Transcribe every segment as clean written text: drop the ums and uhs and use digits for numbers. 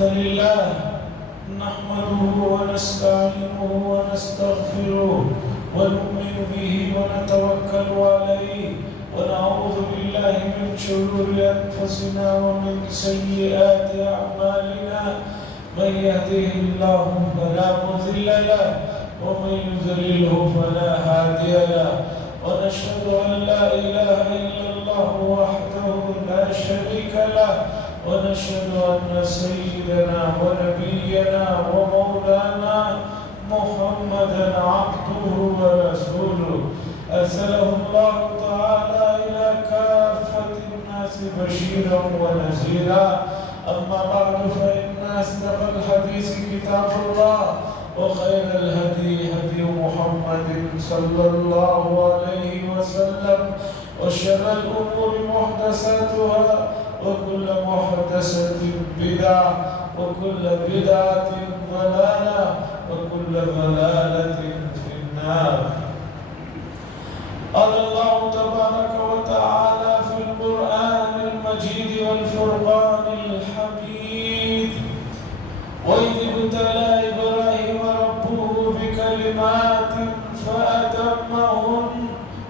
الحمد لله نحمده ونستعينه ونستغفره ونؤمن به ونتوكل عليه ونعوذ بالله من شرور أنفسنا ومن سيئات أعمالنا من يهده الله فلا مضل له ومن يضلله فلا هادي له ونشهد أن لا إله إلا الله وحده لا شريك له ونشهد أن سيدنا ونبينا ومولانا محمدا عبده ورسوله أرسله الله تعالى إلى كافة الناس بشيرا ونذيرا أما بعد فإن أصدق الحديث كتاب الله وخير الهدي هدي محمد صلى الله عليه وسلم وشر الأمور محدثاتها وكل محدثة بدعة وكل بدعة ضلالة وكل ضلالة في النار. قال الله تبارك وتعالى في القرآن المجيد والفرقان الحميد وإذ ابتلى إبراهيم ربه بكلمات فأتمهن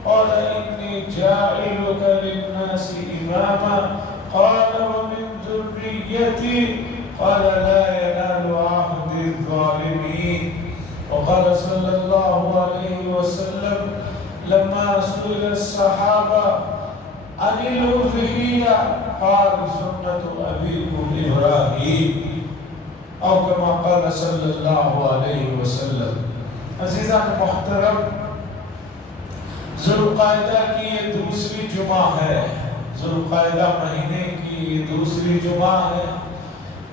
قال إني جاعلك للناس إماما قال ومن ذريتي قال لا ينال عهد الظالمين. وقال صلى الله عليه وسلم لما سئل الصحابة عن الأضحية قال سنة أبيكم إبراهيم أو كما قال صلى الله عليه وسلم. عزیزان محترم، ذوالقعدہ کی یہ دوسری جمعہ ہے، ذوالقعدہ مہینے کی یہ دوسری جمعہ ہے،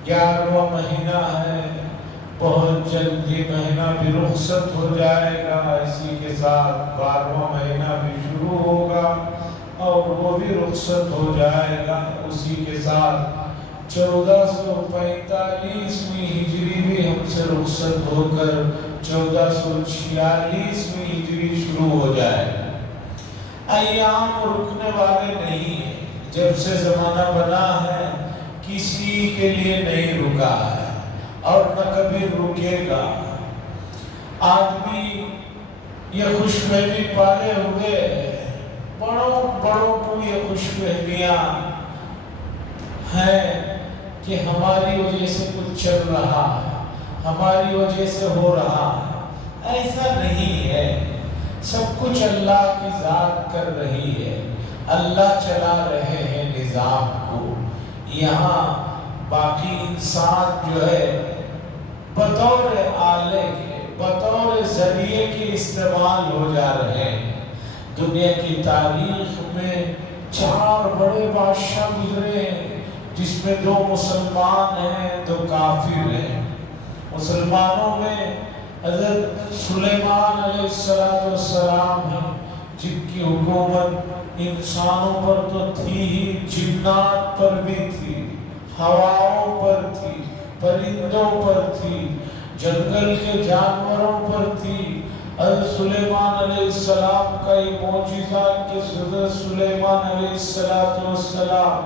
11واں مہینہ ہے، بہت جلد یہ مہینہ بھی رخصت ہو جائے گا، اسی کے ساتھ 12واں مہینہ بھی شروع ہوگا اور وہ بھی رخصت ہو جائے گا، اسی کے ساتھ 1445ویں ہجری بھی ہم سے رخصت ہو کر 1446ویں ہجری شروع ہو جائے گا۔ ایام رکنے والے نہیں ہیں، جب سے زمانہ بنا ہے کسی کے لیے نہیں رکا ہے اور نہ کبھی رکے گا۔ آدمی یہ خوش فہمی پالے ہوئے، بڑوں کو یہ خوش فہمیاں ہیں کہ ہماری وجہ سے کچھ چل رہا ہے، ہماری وجہ سے ہو رہا ہے۔ ایسا نہیں ہے، سب کچھ اللہ کی ذات کر رہی ہے، اللہ چلا رہے ہیں نظام کو۔ یہاں باقی انسان جو ہے بطور آلے کے، بطور ذریعے کے استعمال ہو جا رہے ہیں۔ دنیا کی تاریخ میں 4 بڑے بادشاہ گزرے ہیں، جس میں 2 مسلمان ہیں، 2 کافر ہیں۔ مسلمانوں میں حضرت سلیمان علیہ السلام ہیں، جن کی حکومت انسانوں پر تو تھی ہی، جنات پر بھی تھی، ہواؤں پر تھی، پرندوں پر تھی، جنگل کے جانوروں پر تھی۔ حضرت سلیمان علیہ السلام کا یہ معجزہ کہ حضرت سلیمان علیہ السلام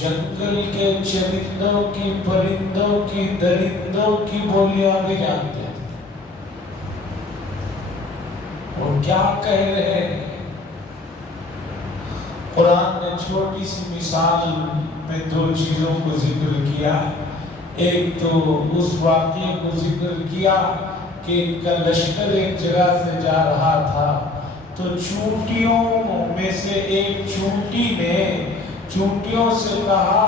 جنگل کے چرندوں کی، پرندوں کی، درندوں کی بولیاں بھی جانتے تھے۔ وہ کیا کہہ رہے ہیں؟ قرآن نے چھوٹی سی مثال میں 2 چیزوں کو ذکر کیا۔ ایک تو اس واقعے کو ذکر کیا کہ ان کا لشکر ایک جگہ سے جا رہا تھا، تو چونٹیوں میں سے ایک چونٹی نے چونٹیوں سے کہا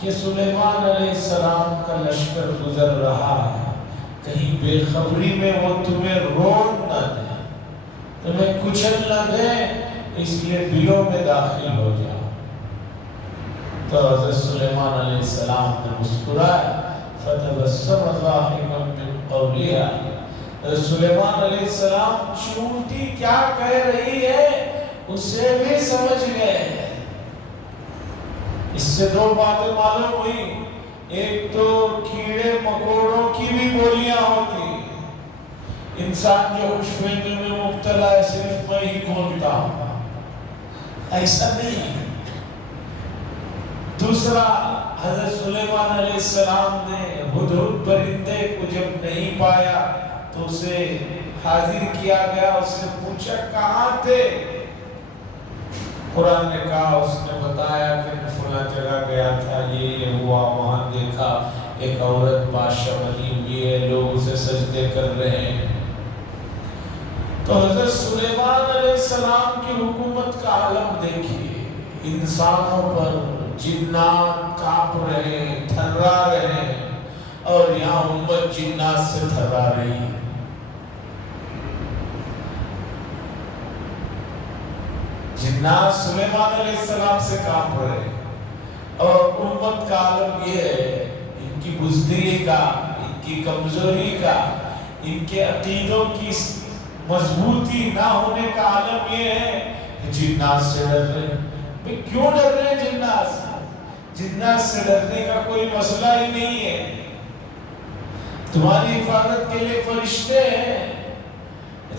کہ سلیمان علیہ السلام کا لشکر گزر رہا ہے، کہیں بے خبری میں وہ تمہیں روڑ نہ دے، تمہیں کچل نہ دے، اس لیے بلوں میں داخل ہو جاؤ۔ تو حضرت سلیمان علیہ السلام نے مسکرایا، فتبسم ضاحکا من قولها۔ حضرت سلیمان علیہ السلام چونٹی کیا کہہ رہی ہے اسے بھی سمجھ گئے۔ اس سے 2 باتیں معلوم ہوئی، ایک تو کیڑے مکوڑوں کی بھی بولیاں ہوتی، انسان جو خوش فہمی میں مبتلا ہے صرف میں ہی کھولتا ہوں، ایسا نہیں۔ دوسرا حضرت سلیمان علیہ السلام نے ہدہد پرندے کو جب نہیں پایا تو اسے حاضر کیا گیا، اس نے پوچھا کہاں تھے؟ قرآن نے کہا، اس نے بتایا کہ میں فلاں جگہ گیا تھا، یہ ہوا، وہاں دیکھا ایک عورت بادشاہ بنی ہوئی ہے، لوگ اسے سجدے کر رہے ہیں۔ تو حضرت سلیمان علیہ السلام کی حکومت کا عالم دیکھیے، انسانوں پر جنات کانپ رہے ہیں، تھرا رہے ہیں، اور یہاں امت جنات سے تھرا رہی ہے۔ جنات سلیمان علیہ السلام سے کانپ رہے ہیں، اور امت کا عالم یہ ہے، ان کی بزدلی کا، ان کی کمزوری کا، ان کے عقیدوں کی مضبوطی نہ ہونے کا عالم یہ ہے کہ جنات سے ڈر رہے ہیں۔ بھئی کیوں ڈر رہے ہیں جنات سے؟ جنات سے ڈرنے کا کوئی مسئلہ ہی نہیں ہے، تمہاری حفاظت کے لیے فرشتے ہیں۔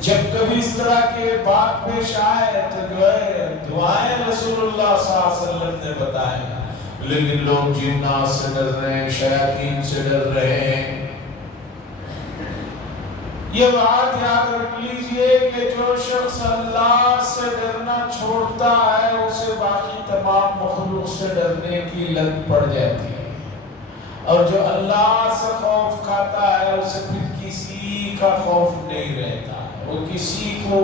جب کبھی اس طرح کے بات پیش آئے تو جو ہے دعائیں رسول اللہ صلی اللہ علیہ وسلم نے بتائیں، لیکن لوگ جنات سے ڈر رہے ہیں، شیاطین سے ڈر رہے ہیں۔ یہ بات یاد رکھ لیجئے کہ جو شخص اللہ سے ڈرنا چھوڑتا ہے اسے باقی تمام مخلوق سے ڈرنے کی لت پڑ جاتی ہے، اور جو اللہ سے خوف کھاتا ہے اسے پھر کسی کا خوف نہیں رہتا ہے، وہ کسی کو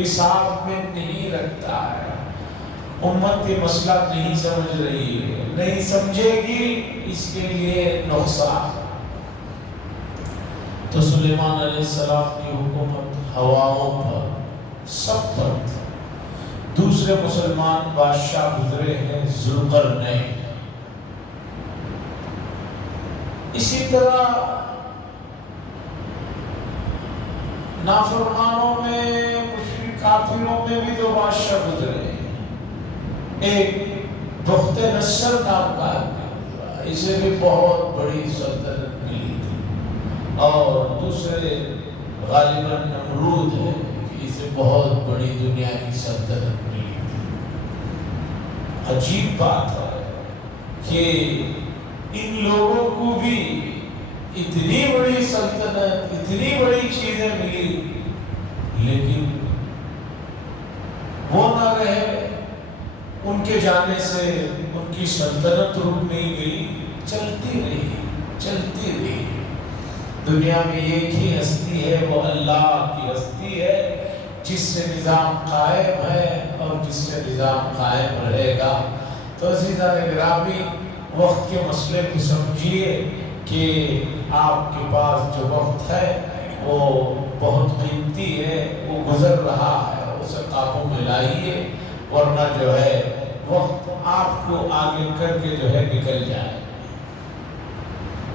حساب میں نہیں رکھتا ہے۔ امت یہ مسئلہ نہیں سمجھ رہی ہے، نہیں سمجھے گی، اس کے لیے نقصان۔ تو سلیمان علیہ السلام کی حکومت ہواؤں پر، سب پر تھی۔ دوسرے مسلمان بادشاہ گزرے ہیں ذوالقرنین۔ اسی طرح نافرمانوں میں، مشرک کافروں میں بھی دو بادشاہ گزرے ہیں۔ ایک بخت نصر نام کا آدمی، اسے بھی بہت بڑی سلطنت ملی تھی، اور دوسرے غالباً نمرود ہے کہ اسے بہت بڑی دنیا کی سلطنت ملی تھی۔ عجیب بات ہے کہ ان لوگوں کو بھی اتنی بڑی سلطنت، اتنی بڑی چیزیں ملی، لیکن وہ نہ رہے، ان کے جانے سے ان کی سلطنت رک نہیں گئی، چلتی رہی، چلتی رہی۔ دنیا میں ایک ہی ہستی ہے، وہ اللہ کی ہستی ہے، جس سے نظام قائم ہے اور جس سے نظام قائم رہے گا۔ تو عزیزان گرامی، وقت کے مسئلے کو سمجھیے کہ آپ کے پاس جو وقت ہے وہ بہت قیمتی ہے، وہ گزر رہا ہے، اسے قابو میں لائیے، ورنہ جو ہے وقت آپ کو آگے کر کے جو ہے نکل جائے۔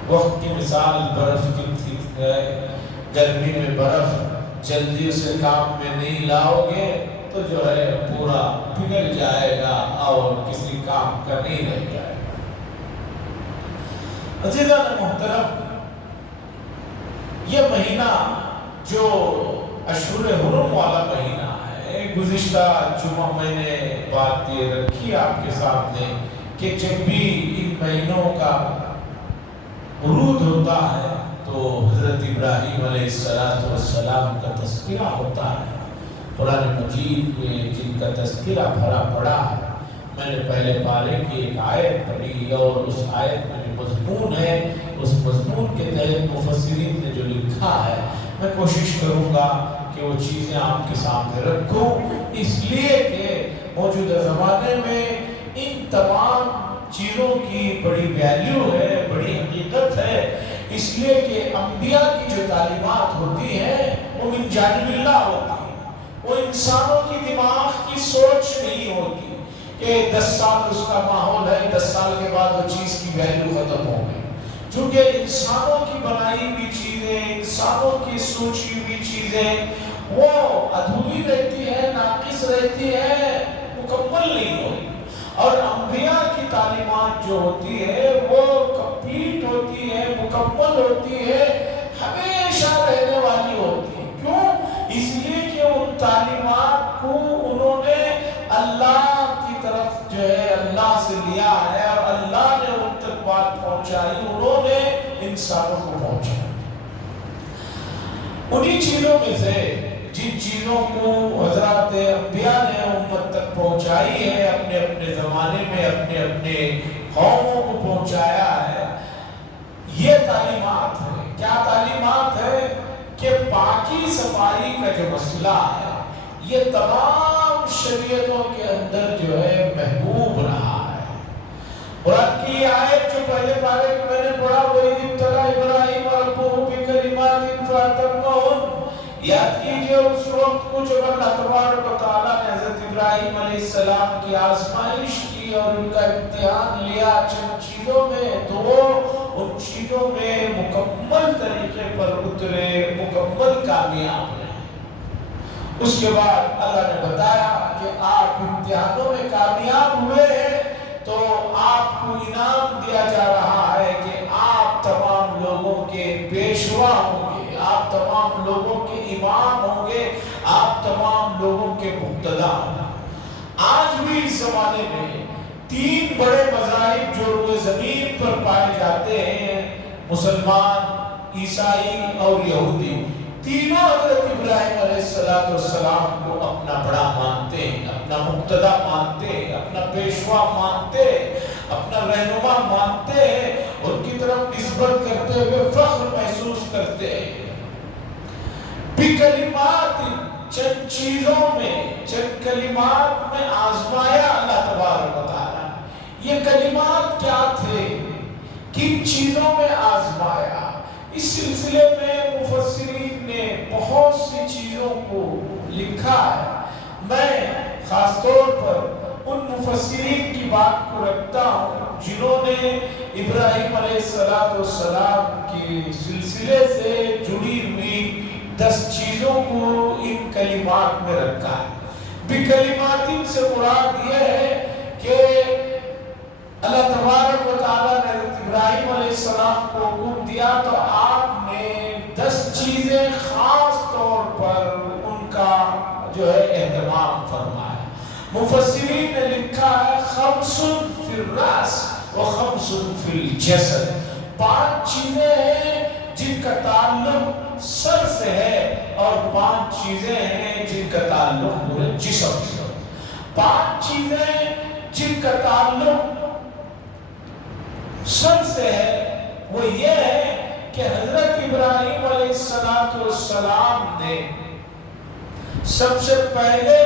وقت کی مثال برف کی ہے، گرمی میں برف جلدی اسے کام میں نہیں لاؤ گے تو جو ہے پورا پگھل جائے گا اور کسی کام کا نہیں رہ جائے گا۔ عزیزان محترم، یہ مہینہ جو اشہر حرم والا مہینہ ہے، گزشتہ جمعہ میں نے بات یہ رکھی آپ کے سامنے کہ جب بھی ان مہینوں کا عروج ہوتا ہے تو حضرت ابراہیم علیہ السلام کا تذکرہ ہوتا ہے۔ قرآن مجید میں جن کا تذکرہ بھرا پڑا ہے، میں نے پہلے پارے کی ایک آیت پڑھی، اور اس آیت میں جو مضمون ہے، اس مضمون کے تحت مفسرین نے جو لکھا ہے، میں کوشش کروں گا کہ وہ چیزیں آپ کے سامنے رکھوں، اس لیے کہ موجودہ زمانے میں ان تمام چیزوں کی بڑی ویلیو ہے، بڑی حقیقت ہے، اس لیے کہ انبیاء کی جو تعلیمات ہوتی ہیں وہ من جانب اللہ ہوتی ہیں، وہ انسانوں کی دماغ کی سوچ نہیں ہوتی کہ 10 سال اس کا ماحول ہے، 10 سال کے بعد وہ چیز کی ویلیو ختم ہو گئی، چونکہ انسانوں کی بنائی ہوئی چیزیں، انسانوں کی سوچی ہوئی چیزیں وہ ادھوری رہتی ہے، ناقص رہتی ہے، مکمل نہیں ہوتی، اور انبیاء کی تعلیمات جو ہوتی ہے وہ کمپلیٹ ہوتی ہے، مکمل ہوتی ہے، ہمیشہ رہنے والی ہوتی ہے۔ کیوں؟ اس لیے کہ ان تعلیمات کو انہوں نے اللہ کی طرف جو ہے اللہ سے لیا ہے، اور اللہ نے ان تک پہنچائی انہوں نے انسانوں کو پہنچائی۔ انہی چیزوں میں سے جن چیزوں کو حضرات انبیاء نے امت تک پہنچائی ہے، اپنے اپنے زمانے میں اپنے اپنے قوموں کو پہنچایا ہے، یہ تعلیمات ہے۔ کیا تعلیمات ہے؟ کہ پاکی صفائی کا جو مسئلہ ہے یہ تمام شریعتوں کے اندر جو ہے محبوب رہا ہے۔ قرآن کی آیت جو پہلے پارے کہ میں نے پڑھا وَإِذِ ابْتَلَىٰ إِبْرَاهِيمَ رَبُّهُ بِكَلِمَاتٍ فَأَتَمَّهُنَّ، یاد کیجئے اس وقت کو جب اللہ تبارک و تعالیٰ نے حضرت ابراہیم علیہ السلام کی آزمائش کی اور ان کا امتحان لیا چند چیزوں میں، تو وہ ان چیزوں میں مکمل طریقے پر اترے، مکمل کامیاب رہے۔ اس کے بعد اللہ نے بتایا کہ آپ امتحانوں میں کامیاب ہوئے ہیں تو آپ کو انعام دیا جا رہا ہے کہ آپ تمام لوگوں کے پیشوا ہوں گے، آپ تمام لوگوں کے امام ہوں گے، آپ تمام لوگوں کے مقتدی ہوں گے۔ آج بھی اس زمانے میں تین بڑے مذاہب جو روئے زمین پر پائے جاتے ہیں، مسلمان، عیسائی اور یہودی، تینوں حضرت ابراہیم علیہ السلام کو اپنا بڑا مانتے ہیں، اپنا مقتدی مانتے ہیں، اپنا پیشوا مانتے ہیں، اپنا رہنما مانتے ہیں، ان کی طرف نسبت کرتے ہوئے فخر محسوس کرتے ہیں۔ بکلمات، چند چیزوں میں، چند کلمات میں آزمایا اللہ تبارک و تعالیٰ۔ یہ کلمات کیا تھے؟ کن چیزوں میں آزمایا؟ اس سلسلے میں مفسرین نے بہت سی چیزوں کو لکھا ہے۔ میں خاص طور پر ان مفسرین کی بات کو رکھتا ہوں جنہوں نے ابراہیم علیہ السلام کے سلسلے سے جڑی ہوئی 10 چیزوں کو ان کلمات میں رکھا ہے۔ بکلمات سے مراد یہ ہے کہ اللہ تبارک و تعالیٰ نے حضرت ابراہیم علیہ السلام کو حکم دیا تو آپ نے 10 چیزیں خاص طور پر ان کا جو ہے اہتمام فرمایا۔ مفسرین نے لکھا ہے خمس فی الراس و خمس فی الجسد، 5 چیزیں ہیں جن کا تعلق سر سے ہے اور 5 چیزیں ہیں جن کا تعلق پورے جسم سے۔ 5 چیزیں جن کا تعلق سر سے ہے وہ یہ ہے کہ حضرت ابراہیم علیہ السلام نے سب سے پہلے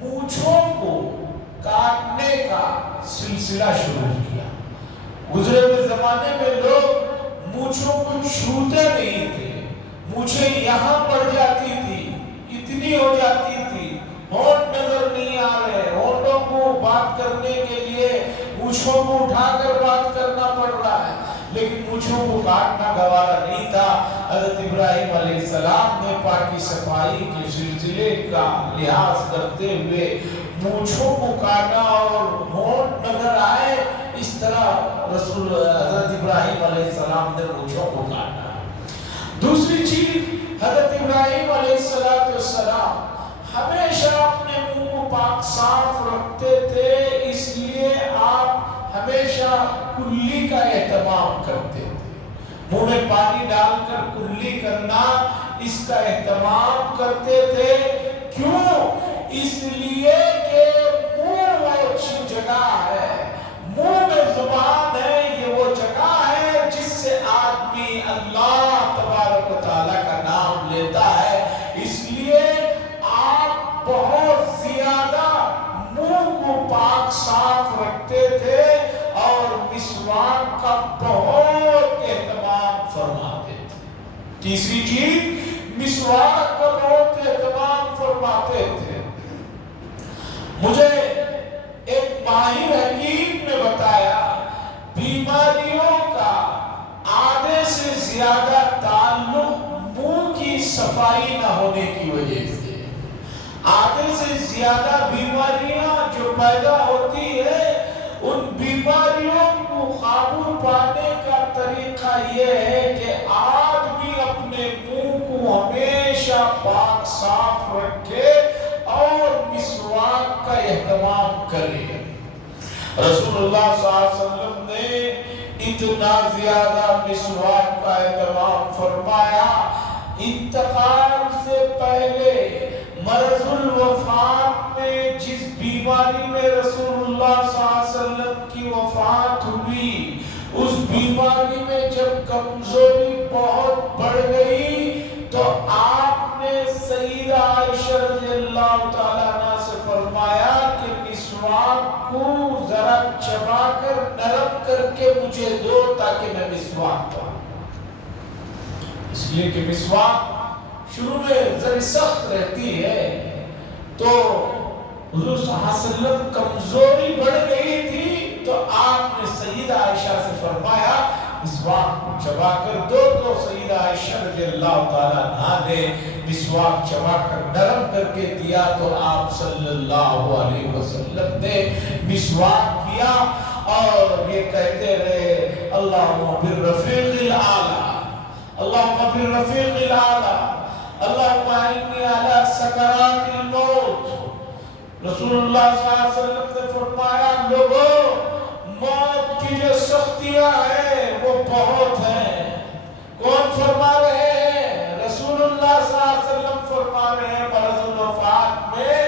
مونچھوں کو کاٹنے کا سلسلہ شروع کیا۔ گزرے ہوئے زمانے میں لوگ مونچھوں کو چھوتے نہیں تھے، مونچھیں یہاں پڑ جاتی تھی، اتنی ہو جاتی تھی، ہونٹ نظر نہیں آ رہے، ہونٹوں کو بات کرنے کے لیے مونچھوں کو اٹھا کر بات کرنا پڑ رہا ہے، لیکن مونچھوں کو کاٹنا گوارا نہیں تھا۔ حضرت ابراہیم علیہ السلام نے پاکی صفائی کے سلسلے کا لحاظ کرتے ہوئے مونچھوں کو کاٹا اور ہونٹ نظر آئے، اس طرح حضرت ابراہیم علیہ السلام نے مونچھوں کو کاٹا۔ دوسری چیز، حضرت ابراہیم علیہ السلام ہمیشہ اپنے منہ کو پاک صاف رکھتے تھے، اس لیے آپ ہمیشہ کلی کا اہتمام کرتے تھے۔ منہ میں پانی ڈال کر کلی کرنا، اس کا اہتمام کرتے تھے۔ کیوں؟ اس لیے کہ منہ وہ جگہ ہے، منہ میں زبان ہے، یہ وہ جگہ ہے جس سے آدمی اللہ تبارک و تعالیٰ کا نام لیتا ہے۔ اس لیے آپ بہت زیادہ منہ کو پاک صاف رکھتے تھے اور مسواک کا بہت اہتمام فرماتے تھے۔ تیسری چیز، مسواک کا بہت اہتمام فرماتے تھے۔ مجھے ایک ماہر حکیم نے بتایا بیماریوں کا آدھے سے زیادہ تعلق منہ کی صفائی نہ ہونے کی وجہ سے۔ آدھے سے زیادہ بیماریاں جو پیدا ہوتی ہے، ان بیماریوں کو قابو پانے کا طریقہ یہ ہے کہ آدمی اپنے منہ کو ہمیشہ پاک صاف رکھے اور مسواک کا اہتمام کرے۔ رسول اللہ صلی اللہ علیہ وسلم نے اتنا زیادہ مسواک کا اہتمام فرمایا، انتقال سے پہلے مرض الوفات میں جس بیماری میں رسول اللہ صلی اللہ علیہ وسلم کی وفات ہوئی، اس بیماری میں جب کمزوری بہت بڑھ گئی تو آپ نے سیدہ عائشہ رضی اللہ تعالیٰ عنہ سے فرمایا کہ مسواک کو ذرا چبا کر نرم کر کے مجھے دو تاکہ میں مسواک پڑھوں، اس لیے کہ مسواک شروع میں ذرا سخت رہتی ہے۔ تو حضور صلی اللہ علیہ وسلم کمزوری بڑھ گئی تھی تو آپ نے سیدہ عائشہ سے فرمایا مسواک کو چبا کر دو، تو سیدہ عائشہ رضی اللہ تعالیٰ عنہا نے مسواک چبا کر نرم کر کے دیا، تو آپ صلی اللہ علیہ وسلم نے مسواک کیا اور یہ کہتے رہے اللہم بالرفیق الاعلی، اللہم بالرفیق الاعلی، اللہم انی علی سکرات الموت۔ رسول اللہ صلی اللہ علیہ وسلم نے فرمایا لوگوں، موت کی جو سختیاں ہیں وہ بہت ہیں۔ کون فرما رہے ہیں؟ رسول اللہ صلی اللہ علیہ وسلم فرما رہے ہیں مرض الوفات میں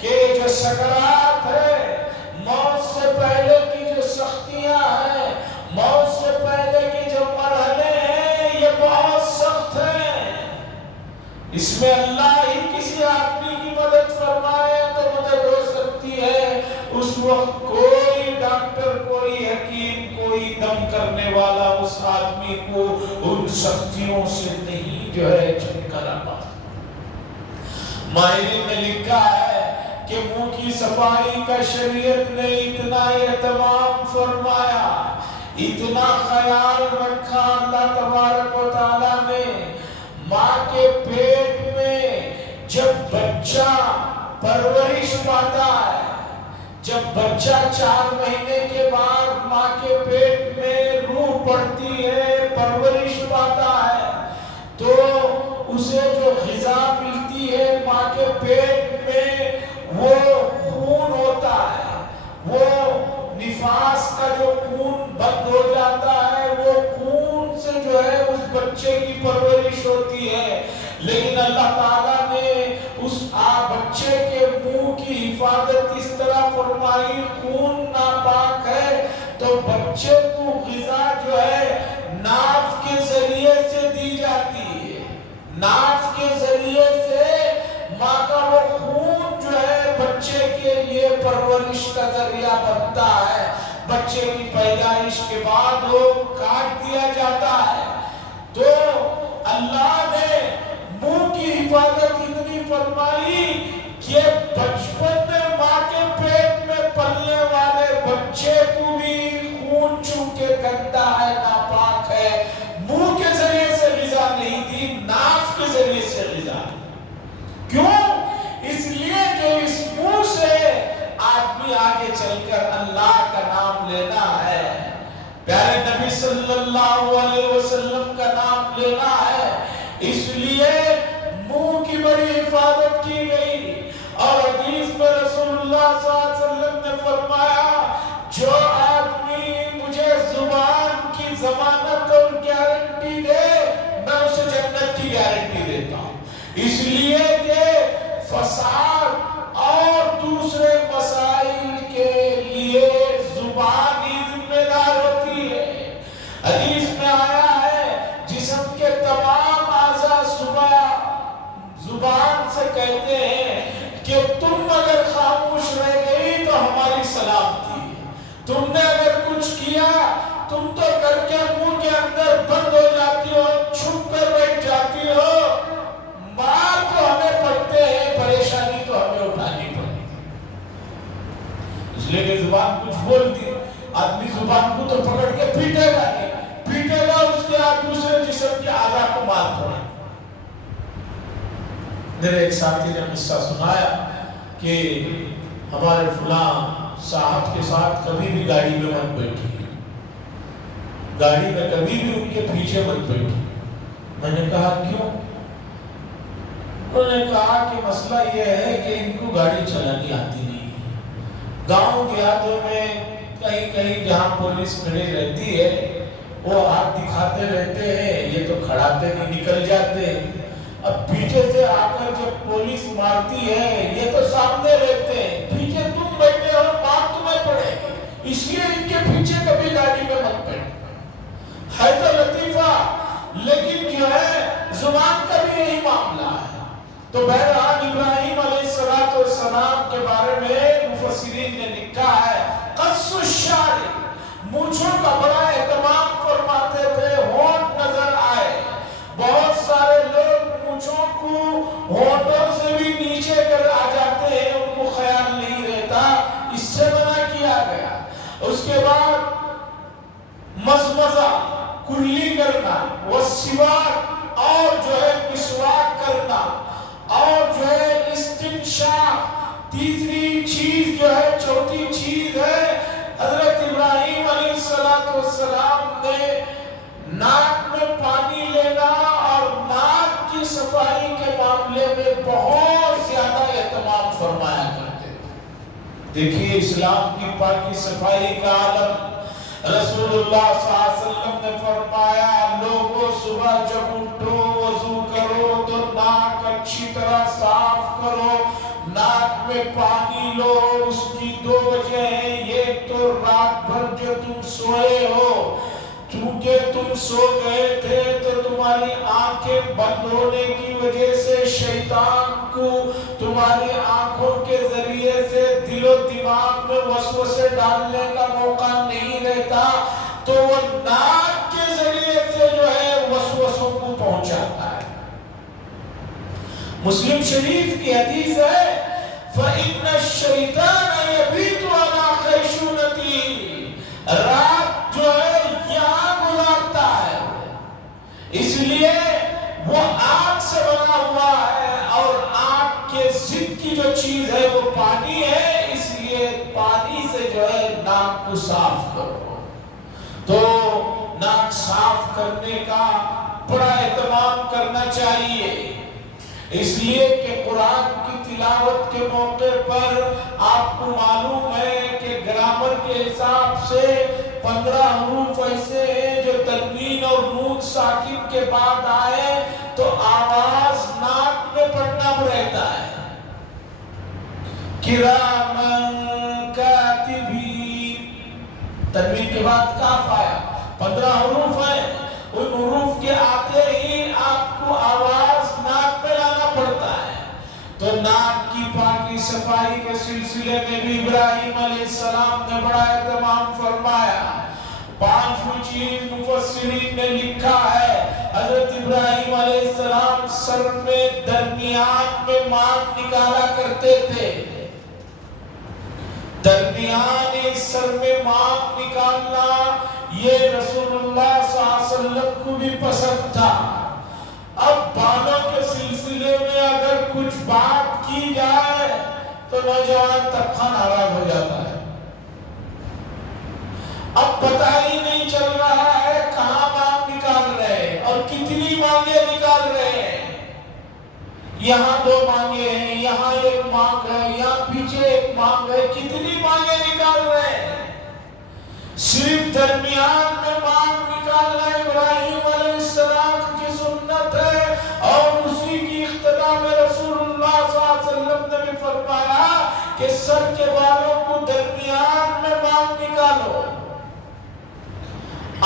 کہ جو سکرات ہے، موت سے پہلے کی جو سختیاں ہیں، موت سے پہلے کی جو مرحلے ہیں، یہ بہت سخت ہیں۔ اس میں اللہ ہی کسی آدمی کی مدد فرمائے تو مدد ہو سکتی ہے، اس وقت کوئی ڈاکٹر، کوئی حکیم، کوئی دم کرنے والا اس آدمی کو ان سختیوں سے نہیں جو ہے چھٹکارا پاتا۔ ماہرین نے لکھا ہے کہ منہ کی صفائی کا شریعت نے اتنا اہتمام فرمایا، اتنا خیال رکھا اللہ تبارک و تعالیٰ نے۔ ماں کے پیٹ میں جب بچہ پرورش پاتا ہے، جب بچہ 4 مہینے کے بعد ماں کے پیٹ میں روح پڑتی ہے، پرورش پاتا ہے، تو اسے جو غذا ملتی ہے ماں کے پیٹ میں وہ خون ہوتا ہے، وہ نفاس کا جو خون بند ہو جاتا ہے، وہ خون سے جو ہے اس بچے کی پرورش ہوتی ہے۔ لیکن اللہ تعالیٰ نے اس بچے کے منہ کی حفاظت اس طرح فرمائی، خون ناپاک ہے تو بچے کو غذا جو ہے ناف کے ذریعے سے دی جاتی ہے، ناف کے ذریعے سے ماں کا وہ خون جو ہے بچے کے لیے پرورش کا ذریعہ بنتا ہے۔ بچے کی پیدائش کے بعد وہ کاٹ دیا جاتا ہے۔ تو اللہ نے منہ کی حفاظت اتنی فرمائی کہ بچپن میں ماں کے پیٹ میں پلنے والے بچے کو بھی خون چونکہ گندا ہے، ناپاک ہے، منہ کے ذریعے سے غذا نہیں دی، ناف کے ذریعے سے غذا۔ کیوں؟ اس لیے کہ اس منہ سے آدمی آگے چل کر اللہ کا نام لینا ہے، پیارے نبی صلی اللہ علیہ وسلم کا نام لینا ہے، اس لیے منہ کی بڑی حفاظت کی گئی۔ اور حدیث میں رسول اللہ صلی اللہ علیہ وسلم نے فرمایا جو آدمی مجھے زبان کی ضمانت اور گارنٹی دے میں اسے جنت کی گارنٹی دیتا ہوں، اس لیے کہ فساد اور دوسرے مسائل کے لیے زبان ہی ذمہ دار ہوتی ہے۔ حدیث میں آیا ہے جسم کے تمام اعضاء زبان سے کہتے ہیں کہ تم اگر خاموش رہ گئی تو ہماری سلامتی ہے، تم نے اگر کچھ کیا تم تو کر کے منہ کے اندر بند ہو جاتی ہو، چھپ کر بیٹھ جاتی ہو، مار تو ہمیں پڑتے ہیں، پریشانی تو ہمیں اٹھانی پڑتی ہے۔ اس لیے کہ زبان کچھ بولتی، آدمی زبان کو تو پکڑ کے پیٹے گا نہیں، پیٹے گا اس کے بعد دوسرے جسم کے اعضاء کو مار پڑے۔ میرے ایک ساتھی نے قصہ سنایا کہ ہمارے فلاں صاحب کے ساتھ کبھی بھی گاڑی میں مت بیٹھی، گاڑی میں کبھی بھی ان کے پیچھے مت بیٹھی۔ میں نے کہا کیوں؟ انہوں نے کہا کہ مسئلہ یہ ہے کہ ان کو گاڑی چلانی آتی نہیں ہے، گاؤں دیہاتوں میں کہیں کہیں جہاں پولیس کھڑی رہتی ہے وہ ہاتھ دکھاتے رہتے ہیں، یہ تو کھڑاتے نہیں، نکل جاتے ہیں۔ اب پیچھے سے آ کر جب پولیس مارتی ہے، یہ تو سامنے رہتے ہیں، پیچھے تم بیٹھے ہو، بات تمہیں پڑے گی، اس لیے ان کے پیچھے کبھی گاڑی میں مت بیٹھو۔ ہے تو لطیفہ، لیکن جو ہے زبان کا بھی یہی معاملہ ہے۔ تو بہرحال ابراہیم علیہ السلام کے بارے میں مفسرین نے لکھا ہے، قص الشارب، مونچھوں کا بڑا اہتمام فرماتے تھے، ہونٹ نظر آئے۔ بہت سارے لوگ مونچھوں کو ہونٹوں سے بھی نیچے کر آ جاتے ہیں، ان کو خیال نہیں رہتا، اس سے منع کیا گیا۔ اس کے بعد مزمزہ، کلی کرنا، والسواک، اور جو ہے مسواک کرنا، اور جو ہے استنشاق۔ تیسری چیز جو ہے، چوتھی چیز ہے، حضرت ابراہیم علیہ السلام نے ناک میں پانی لینا اور ناک کی صفائی کے معاملے میں بہت زیادہ اہتمام فرمایا کرتے تھے۔ دیکھیے اسلام کی پاکی صفائی کا عالم، رسول اللہ صلی اللہ علیہ وسلم نے فرمایا، لوگوں صبح جب اٹھو وضو کرو تو ناک اچھی طرح صاف کرو، ناک میں پانی لو۔ اس کی دو وجہ ہیں، ایک تو رات بھر جو تم سوئے ہو، چونکہ تم سو گئے تھے تو تمہاری آنکھیں بند ہونے کی وجہ سے شیطان کو تمہاری آنکھوں کے ذریعے سے دل و دماغ میں وسوسے ڈالنے کا موقع نہیں رہتا، تو وہ ناک کے ذریعے سے جو ہے وسوسوں کو پہنچاتا ہے۔ مسلم شریف کی حدیث ہے، فَإِنَّ الشَّيْطَانَ يَبِيتُ عَلَى خَيْشُومَتِهِ، رات جو ہے یہاں گزارتا ہے، اس لیے وہ آگ سے بنا ہوا ہے، اور آگ کے ضد کی جو چیز ہے وہ پانی ہے، اس لیے پانی سے جو ہے ناک کو صاف کرو۔ تو ناک صاف کرنے کا بڑا اہتمام کرنا چاہیے، اس لیے کہ قرآن کی تلاوت کے موقع پر آپ کو معلوم ہے کہ گرامر کے حساب سے 15 حروف ایسے ہیں جو تنوین اور نون ساکن کے بعد آئے تو آواز ناک میں پڑنا رہتا ہے۔ کرامن کاتبین، تنوین کے بعد کاف آیا، 15 حروف ہیں، ان حروف کے آتے ہی آپ کو آواز ناک میں لانا پڑتا ہے۔ تو ناک کی پاکی صفائی کے سلسلے میں بھی ابراہیم علیہ السلام نے بڑا اہتمام فرمایا۔ 5 چیز مفسرین نے لکھا ہے، حضرت ابراہیم علیہ السلام سر میں درمیان میں مانگ نکالا کرتے تھے، درمیان سر میں مانگ نکالنا یہ رسول اللہ صلی اللہ علیہ وسلم کو بھی پسند تھا۔ اب بالوں کے سلسلے میں اگر کچھ بات کی جائے تو نوجوان طبقہ ناراض ہو جاتا ہے۔ اب پتہ ہی نہیں چل رہا ہے کہاں مانگ نکال رہے ہیں اور کتنی مانگیں نکال رہے ہیں۔ یہاں 2 مانگیں ہیں، یہاں 1 مانگ ہے، یہاں پیچھے 1 مانگ ہے، کتنی مانگیں نکال رہے ہیں۔ صرف درمیان میں مانگ نکالنا ابراہیم علیہ السلام کی سنت ہے، اور اسی کی اقتداء میں رسول اللہ صلی اللہ علیہ وسلم نے بھی فرمایا کہ سر کے بالوں کو درمیان میں مانگ نکالو۔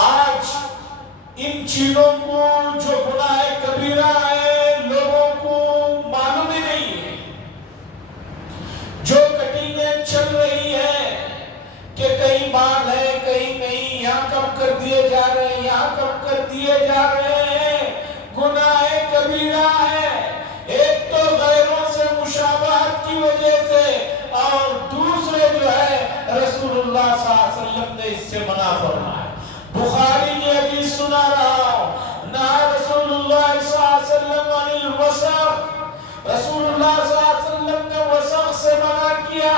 آج ان چیزوں کو جو گناہ کبیرہ ہے لوگوں کو معلوم ہی نہیں ہے، جو کٹنگیں چل رہی ہیں کہ کہیں بال ہے کہیں نہیں، یہاں کم کر دیے جا رہے ہیں، یہاں کم کر دیے جا رہے ہیں، گناہ کبیرہ ہے۔ ایک تو غیروں سے مشابہت کی وجہ سے، اور دوسرے جو ہے رسول اللہ صلی اللہ علیہ وسلم نے اس سے منع فرمایا۔ بخاری کی حدیث سنا رہا ہوں، نہا رسول اللہ صلی اللہ علیہ وسلم عن الوسخ، رسول اللہ صلی اللہ علیہ وسلم نے وسخ سے منع کیا۔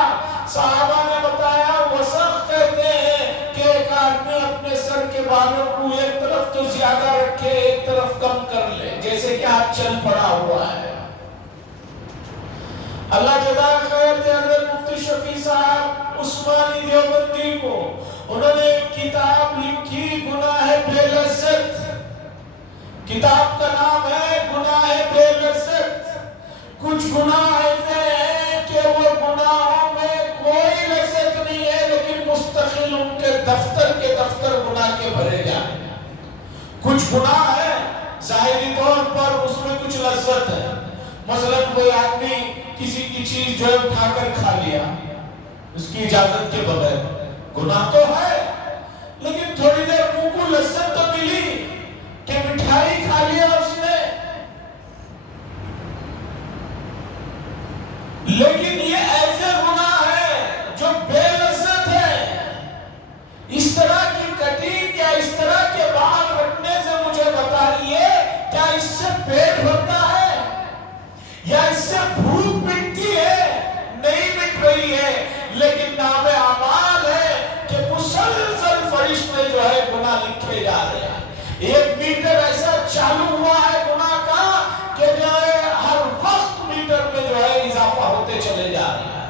صحابہ نے بتایا وسخ کہتے ہیں کہ ایک آدمی اپنے سر کے بالوں کو ایک طرف تو زیادہ رکھے ایک طرف کم کر لے، جیسے کہ آج چل پڑا ہوا ہے۔ اللہ جزائے خیر دے، حضرت مفتی احمد شفیع صاحب عثمانی دیوبندی کو، انہوں نے ایک کتاب لکھی گناہ بے لذت، کتاب کا نام ہے گناہ بے لذت۔ کچھ گناہ ایسے ہیں کہ وہ گناہوں میں کوئی لذت نہیں ہے، لیکن مستقل ان کے دفتر گناہ کے بھرے جائیں۔ کچھ گناہ ہے ظاہری طور پر اس میں کچھ لذت ہے، مثلا کوئی آدمی کسی کی چیز جو ہے اٹھا کر کھا لیا اس کی اجازت کے بغیر، گناہ تو ہے لیکن تھوڑی دیر منہ کو لذت تو ملی کہ مٹھائی کھا لیا اس نے، لیکن یہ ایسے گناہ ہے جو بے لذت ہے۔ اس طرح کی کٹنگ یا اس طرح کے بال رکھنے سے مجھے بتائیے کیا اس سے پیٹ بھرتا ہے یا اس سے بھوک مٹتی ہے؟ نہیں مٹ رہی ہے، لیکن نام اعمال ہے کہ مسلسل فرشتے جو ہے گناہ لکھے جا رہے ہیں۔ ایک میٹر ایسا چالو ہوا ہے گناہ کا کہ جو ہے ہر وقت میٹر میں جو ہے اضافہ ہوتے چلے جا رہے ہیں۔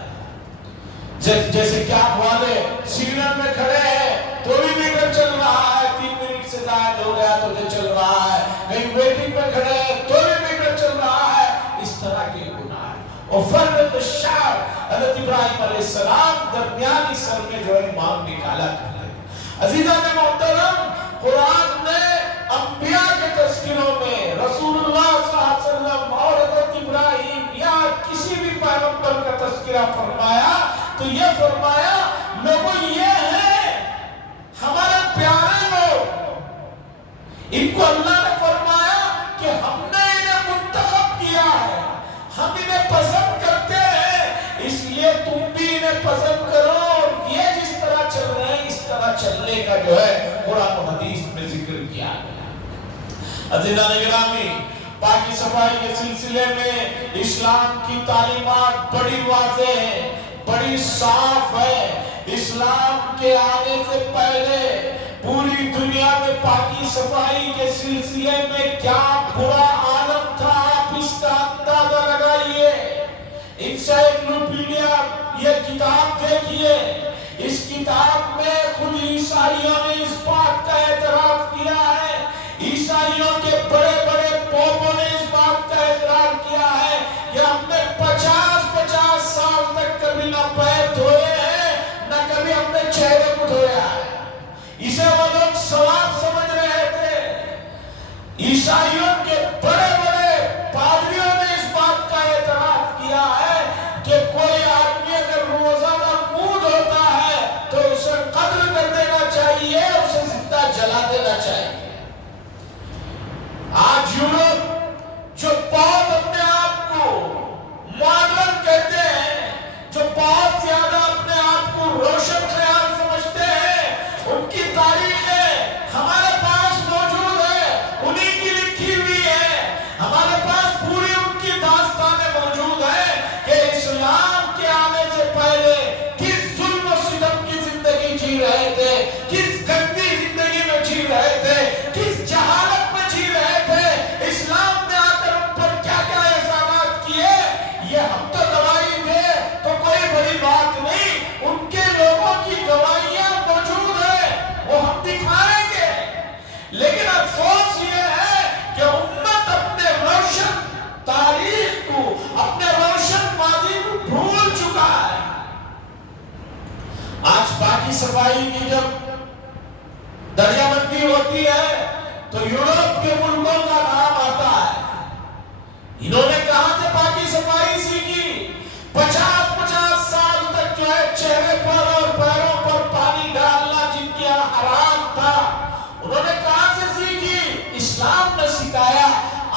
جیسے کیا والے سگنل میں کھڑے ہیں تو بھی میٹر چل رہا ہے، 3 منٹ سے زائد ہو گیا تو جو چل رہا ہے، کہیں ویٹنگ میں کھڑے ہیں تو بھی میٹر چل رہا ہے۔ اس طرح کے گناہ اور فرد الشعر، حضرت ابراہیم علیہ السلام درمیانی سر میں جو ہے امام نکالا کرتے ہیں۔ عزیزان محترم، قرآن نے انبیاء کے تذکروں میں رسول اللہ صلی اللہ علیہ وسلم اور حضرت ابراہیم یا کسی بھی پیغمبر کا تذکرہ فرمایا تو یہ فرمایا لوگوں یہ ہیں ہمارے پیارے لوگ، ان کو اللہ نے فرمایا کہ ہم نے انہیں منتخب کیا ہے، ہم انہیں پسند کرتے ہیں، اس لیے تم بھی انہیں پسند کرو اور یہ جس طرح چل رہے ہیں اس طرح چلنے کا جو ہے قرآن و حدیث میں ذکر کیا گیا۔ عزیزان گرامی، پاکی صفائی کے سلسلے میں اسلام کی تعلیمات بڑی واضح ہیں، بڑی صاف ہے۔ اسلام کے آنے سے پہلے پوری دنیا میں پاکی صفائی کے سلسلے میں کیا برا عالم تھا، آپ اس کا اندازہ لگائیے۔ انسائکلوپیڈیا یہ کتاب دیکھیے، اس کتاب میں خود عیسائیوں نے اس بات کا اعتراف کیا ہے، عیسائیوں کے بڑے بڑے پوپوں نے اس بات کا اعتراف کیا ہے کہ ہم نے 50 سال تک کبھی نہ پیر دھوئے ہیں نہ کبھی اپنے چہرے کو دھویا ہے۔ اسے وہ لوگ ثواب سمجھ رہے تھے۔ عیسائیوں کے بڑے بڑے پادریوں نے اس بات کا اعتراف کیا ہے کہ کوئی آدمی اگر روزانہ منہ دھوتا ہے تو اسے قتل کر دینا چاہیے، اسے زندہ جلا دینا چاہیے۔ آج یورپ جو بہت اپنے آپ کو ماڈرن کہتے ہیں، جو بہت زیادہ اپنے آپ کو روشن خیال سمجھتے ہیں، ان کی تاریخیں ہمارے پاس موجود ہے، انہی کی لکھی ہوئی ہے، ہمارے پاس پوری ان کی داستانیں موجود ہیں کہ اسلام کے آنے سے پہلے کس ظلم و ستم کی زندگی جی رہے تھے، کس گندی زندگی میں جی رہے تھے، کس جہالت میں جی رہے تھے، اسلام نے آ کر ان پر کیا کیا احسانات کیے۔ یہ ہم تو گواہی دے تو کوئی بڑی بات نہیں، ان کے لوگوں کی گواہیاں موجود ہیں، وہ ہم دکھائیں گے، لیکن افسوس یہ ہے کہ امت اپنے روشن تاریخ کو، اپنے روشن ماضی کو بھول چکا ہے۔ آج پاکی صفائی کی جب درجہ بندی ہوتی ہے تو یورپ کے ملکوں کا نام آتا ہے۔ انہوں نے کہاں سے پاکی صفائی سیکھی؟ 50 سال تک جو ہے چہرے پر اور پیروں پر پانی ڈالنا جن کے حرام تھا، انہوں نے کہاں سے سیکھی؟ اسلام نے سکھایا۔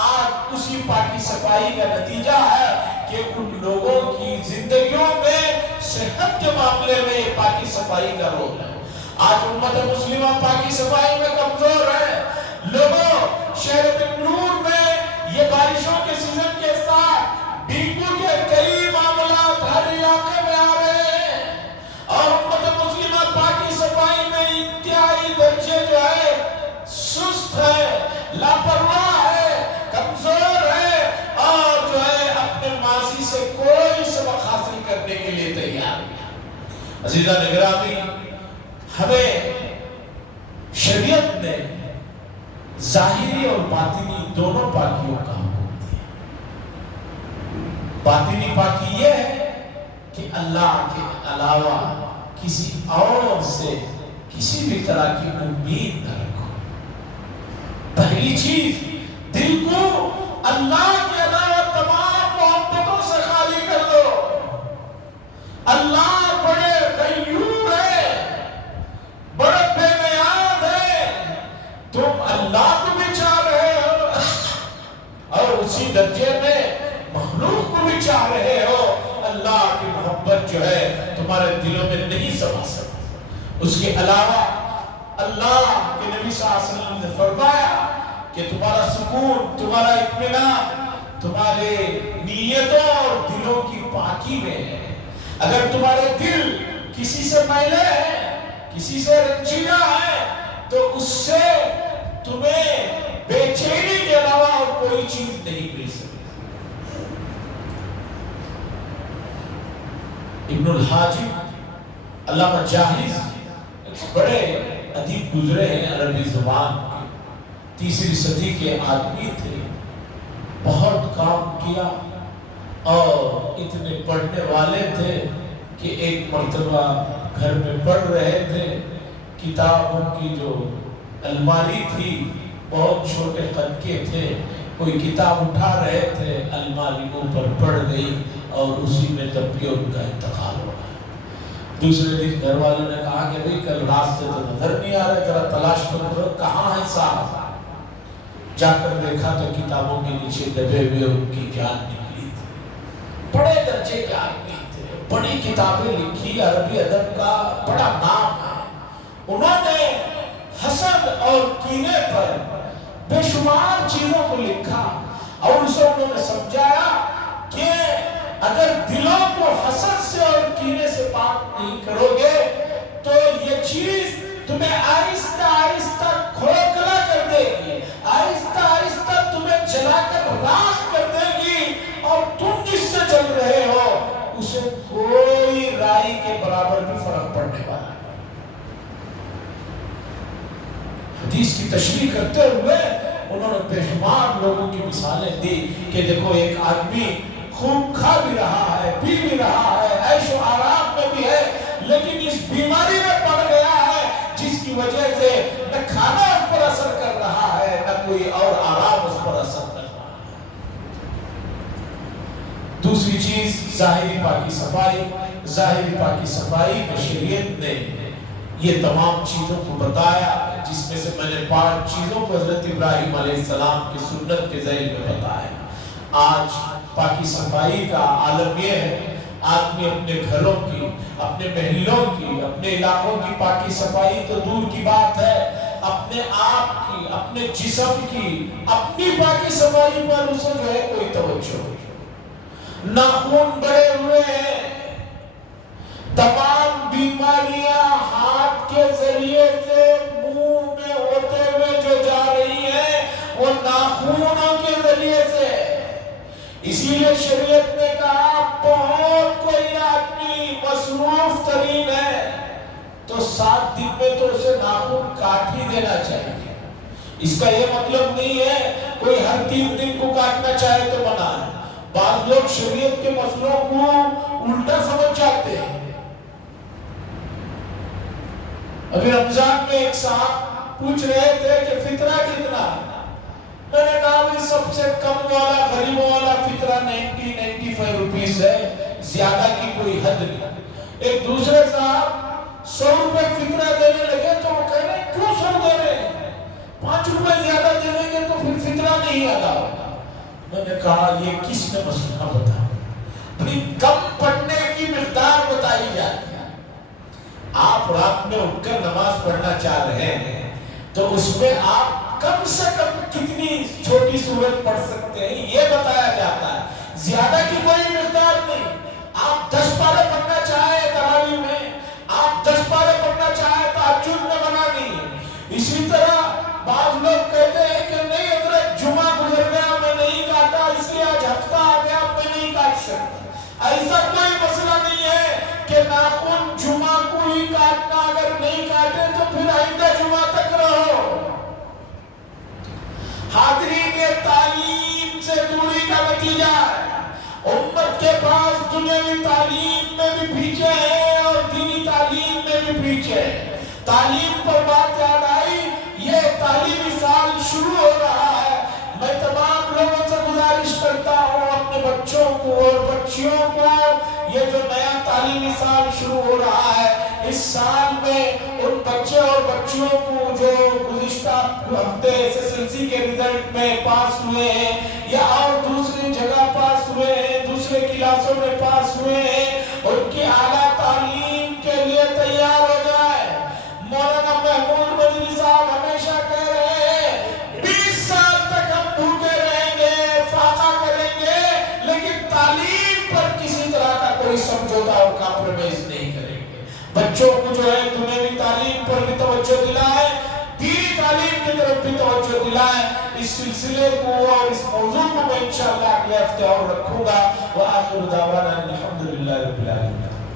آج اسی پاکی صفائی کا نتیجہ ہے کہ ان لوگوں کی زندگیوں میں صحت کے معاملے میں یہ پاکی صفائی کا رول ہے۔ آج امت مسلمہ پاکی صفائی میں کمزور ہے۔ لوگوں شہر بنگلور میں یہ بارشوں کے سیزن کے ساتھ ڈینگو کے کئی معاملات ہر علاقے میں آ رہے ہیں، اور امت مسلمہ پاکی صفائی میں انتہائی درجے جو ہے سست ہے، لاپرواہ ہے، کمزور ہے، اور جو ہے اپنے ماضی سے کوئی سبق حاصل کرنے کے لیے تیار عزیزہ نگرامی، ہمیں شریعت نے ظاہری اور باطنی دونوں پاکیوں کا حکم دیا۔ باطنی پاکی یہ ہے کہ اللہ کے علاوہ کسی اور سے کسی بھی طرح کی امید نہ رکھو۔ پہلی چیز، دل کو اللہ کے علاوہ تمام محبتوں سے خالی کر دو۔ اللہ بڑے غیور ہے، بڑے بے نیاز ہے، تم اللہ کو بھی چاہ رہے ہو اور اسی درجے میں مخلوق کو بھی چاہ رہے ہو۔ اللہ کی محبت جو ہے تمہارے دلوں میں نہیں سما سکتی۔ اس کے علاوہ اللہ کے نبی صلی اللہ علیہ وسلم نے فرمایا کہ تمہارا سکون، تمہارا اطمینان تمہارے نیتوں اور دلوں کی پاکی میں ہے۔ اگر تمہارے دل کسی سے میلے ہے، کسی سے رنجیدہ ہے، تو اس سے تمہیں بے چینی کے علاوہ اور کوئی چیز نہیں مل سکتی۔ ابن الحاجب علامہ جاہز بڑے ادیب گزرے ہیں عربی زبان کے، تیسری صدی کے آدمی تھے، بہت کام کیا اور اتنے پڑھنے والے تھے کہ ایک مرتبہ گھر میں پڑھ رہے تھے، کتابوں کی جو الماری تھی بہت چھوٹے قد کے تھے، کوئی کتاب اٹھا رہے تھے، الماری اوپر پڑ گئی اور اسی میں دب کے ان کا انتقال ہو گیا۔ دوسرے دن گھر والوں نے کہا کہ بھئی کل رات سے تو نظر نہیں آ رہے، ذرا تلاش کرو کہاں ہے صاحب۔ جا کر دیکھا تو کتابوں کے نیچے دبے ہوئے ان کی جان نکلی تھی۔ بڑے درجے کے آدمی تھے، بڑی کتابیں لکھی، عربی ادب کا بڑا نام ہے۔ انہوں نے حسد اور کینے پر بے شمار چیزوں کو لکھا اور اسے انہوں نے سمجھایا کہ اگر دلوں کو حسد سے اور کینے سے پاک نہیں کرو گے تو یہ چیز تمہیں آہستہ آہستہ کھوکھلا کر دے گی، آہستہ آہستہ تمہیں جلا کر راکھ کر دے گی، اور تم جس سے چل رہے ہو اسے کوئی رائی کے برابر بھی فرق پڑنے والا ہے۔ حدیث کی تشریح کرتے ہوئے انہوں نے بے شمار لوگوں کی مثالیں دی کہ دیکھو ایک آدمی خوب کھا بھی رہا ہے، پی بھی رہا ہے، عیش و آرام میں بھی ہے، لیکن اس بیماری میں پڑ گیا ہے جس کی وجہ سے نہ کھانا اس پر اثر کر رہا ہے، نہ کوئی اور آرام اس پر اثر کر رہا ہے۔ دوسری چیز ظاہری پاکی صفائی۔ ظاہری پاکی صفائی میں شریعت نے یہ تمام چیزوں کو بتایا، جس میں سے میں نے 5 چیزوں کو حضرت ابراہیم علیہ السلام کی سنت کے ذیل میں بتایا۔ آج پاکی صفائی کا عالم یہ ہے، آدمی اپنے گھروں کی، اپنے محلوں کی، اپنے علاقوں کی پاکی صفائی تو دور کی بات ہے، اپنے آپ کی، اپنے جسم کی، اپنی پاکی صفائی پر اسے جو ہے کوئی توجہ نہیں۔ ناخن بڑے ہوئے ہیں، تمام بیماریاں ہاتھ کے ذریعے سے منہ میں ہوتے ہوئے جو جا رہی ہیں وہ ناخنوں کے ذریعے سے۔ اسی لیے شریعت نے کہا بہت کوئی آدمی مصروف ترین ہے تو 7 دن میں تو اسے ناخن کاٹ ہی دینا چاہیے۔ اس کا یہ مطلب نہیں ہے کوئی ہر 3 دن کو کاٹنا چاہے تو منع ہے۔ بعض لوگ شریعت کے مسئلوں کو الٹا سمجھ جاتے ہیں۔ ابھی رمضان میں ایک صاحب پوچھ رہے تھے کہ فطرہ کتنا ہے؟ میں نے کہا بھی سب سے کم والا غریبوں والا فطرہ 90-95 روپیز ہے، زیادہ کی کوئی حد نہیں۔ ایک دوسرے صاحب 100 روپے فطرہ دینے لگے تو وہ کہہ رہے ہیں کیوں 100 دے رہے ہیں؟ 5 روپے زیادہ دیں گے تو پھر فطرہ نہیں ادا ہوگا۔ میں نے کہا یہ کس نے مسئلہ بتایا؟ اپنی کم پڑھنے کی مقدار بتائی جاتی ہے۔ آپ رات میں اٹھ کر نماز پڑھنا چاہ رہے ہیں تو اس میں آپ کم سے کم کتنی چھوٹی سورت پڑھ سکتے ہیں یہ بتایا جاتا ہے، زیادہ کی کوئی مقدار نہیں۔ آپ 10 پارے پڑھنا چاہے تراویح میں، آپ 10 پارے پڑھنا چاہے تہجد میں منع نہیں ہے۔ اسی طرح بعض لوگ کہتے ہیں کہ نہیں حضرت جمعہ گزر گیا میں نہیں کاٹا اس لیے آج ہفتہ آ گیا میں نہیں کاٹ سکتا۔ ایسا کوئی مسئلہ نہیں ہے کہ ناخن جمعہ آئندہ جمعہ تک رہو۔ حاضرین کے تعلیم سے دوری کا نتیجہ ہے امت کے پاس دنیاوی تعلیم میں بھی پیچھے ہے اور دینی تعلیم میں بھی پیچھے ہے۔ تعلیم پر بات یاد آئی، یہ تعلیمی سال شروع ہو رہا ہے۔ میں تمام لوگوں سے گزارش کرتا ہوں اپنے بچوں کو اور بچیوں کو، یہ جو نیا تعلیمی سال شروع ہو رہا ہے، اس سال میں ان بچے اور بچیوں کو جو گزشتہ ہفتے SSLC کے رزلٹ میں پاس ہوئے ہیں یا اور دوسری جگہ پاس ہوئے ہیں، دوسرے کلاسوں میں پاس ہوئے ہیں، ان کی اعلیٰ تعلیم کے لیے تیار ہو جائے۔ مولانا محمود مدنی صاحب ہمیشہ کہہ رہے ہیں 20 سال تک ہم بھوکے رہیں گے، فاقہ کریں گے، لیکن تعلیم پر کسی طرح کا کوئی سمجھوتا اور کمپرومائز نہیں کریں گے۔ بچوں کو جو ہے دنیاوی تعلیم پر بھی توجہ دلائیں، دینی تعلیم کی طرف بھی توجہ دلائیں۔ اس سلسلے کو اور اس موضوع کو میں انشاءاللہ اگلے ہفتے اور رکھوں گا۔ وآخر دعوانا الحمدللہ رب العالمین۔